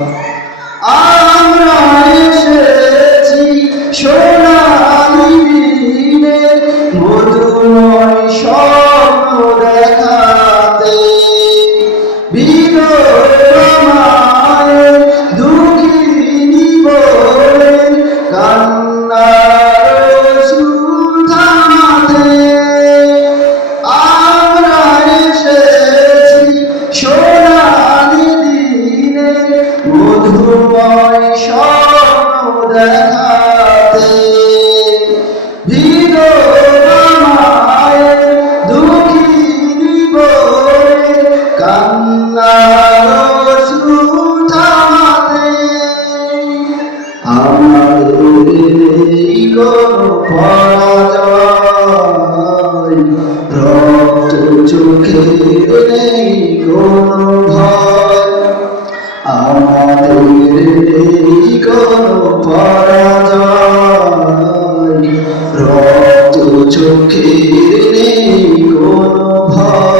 আমরা এসেছি সোনালি দিনে মধুময় স্বপ্ন দেখাতে। বিধবা মায়ের দুঃখিনী বলে কান্নার অশ্রু থামাতে। আমরা এসেছি সোনালি দিনে মধুময় স্বপ্ন দেখাতে। বিধবা মায়ের দুঃখিনী বলে কান্নার অশ্রু থামাতে। আমাদের নেই কোনো পরাজয়, রক্ত চোখে নেই কোনো ভয়। আমাদের নেই কোনো পরাজয়, রক্ত চোখে নেই কোনো ভয়।